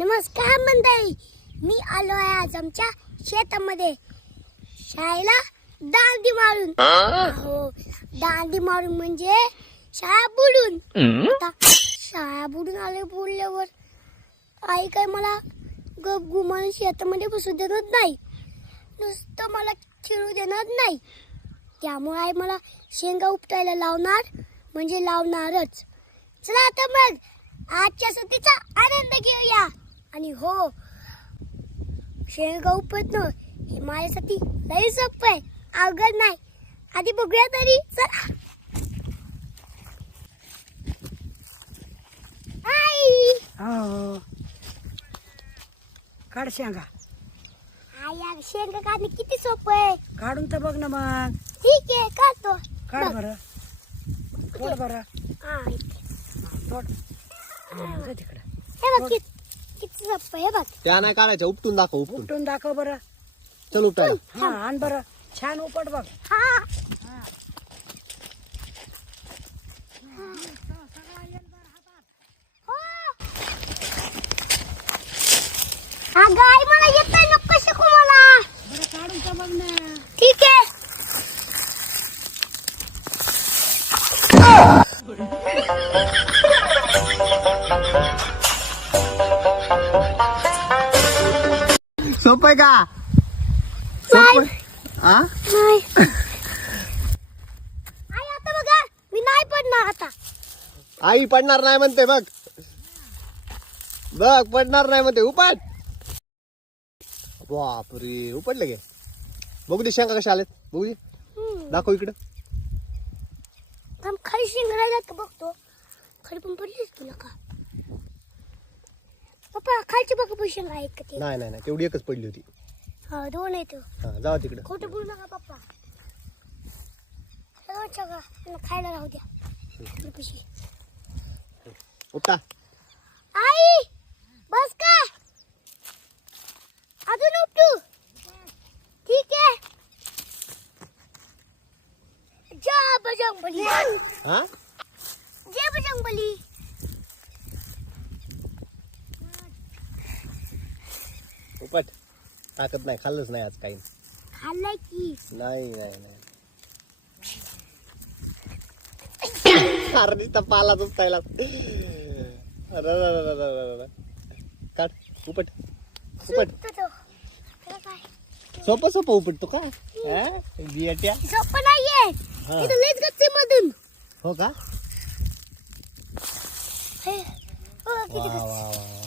नमस्कार मंडळी, मी आलो आहे आज आमच्या शेतामध्ये शाळेला दांडी मारून. हो, दांडी मारून म्हणजे शाळा बुडून. आता शाळा बुडून आले बोलल्यावर आई काय मला गप गुमान शेतामध्ये बसू देणार नाही, नुसतं मला खेळू देणार नाही. त्यामुळे आई मला शेंगा उपटायला लावणार म्हणजे लावणारच. चला आता मग आजच्या सुट्टीचा आनंद घेऊया. आणि हो, शेंगा उपटणं हे माझ्यासाठी लई सोपं आहे, अवघड नाही. आधी बघूया तरी, चला. आई हो, काढ शेंगा. आई शेंगा काढणं किती सोपं आहे. काढून तर बघ ना मग. ठीक आहे, काढतो. काढ बघ. बरं, तोड बरं, हा, इथे. तोड. जा तिकडं. हे बघ किती सोपं आहे. हे बघ, त्या नाही काढायच्या, उपटून दाखव. उपटून दाखव बरं. चल उपटायला. हा, आण बरं, छान उपट बघ. हा. अगं आई, मला येत नाही, नको शिकू मला. बरं, काढून तर बघ ना. ठीक आहे. सोपं आहे का? नाही. आ? नाही. आई आता बघा, मी नाही पडणार आता. आई पडणार नाही म्हणते, बघ बघ, पडणार नाही म्हणते. उपट. बापरे, उपटलं गे. बघू दे शेंगा कशा आलेत, बघू दे. दाखव इकडं. थांब, खाली शिंगडा जात बघतो. खाली पण पडलीच तुला का पप्पा? खालची बघ पैसे आहेत का ते? नाही नाही नाही, तेवढी एकच पडली होती. हा, दोन आहेत. हा, जावा तिकडं. खोटं बोलू नका पप्पा. सर्व सगळं मला खायला राहू द्या. पैसे उपटा. आई बस का? अजून उपटू? ठीक आहे. जय बजरंगबली. हा, जय बजरंगबली. उपट. ताकद नाही, खाल्लंच नाही आज काही. खाल्लाय की. नाही नाही नाही. अरे नुसता पाला उपटायला. काढ, उपट उपट. सुटतो तो. त्याला काय सोपं सोपं उपटतो का? बियाट्या. सोपं नाहीये. हा. इथं लयच गच्ची मधून. हो का? हे, हो, किती वा गच्ची. वा वा.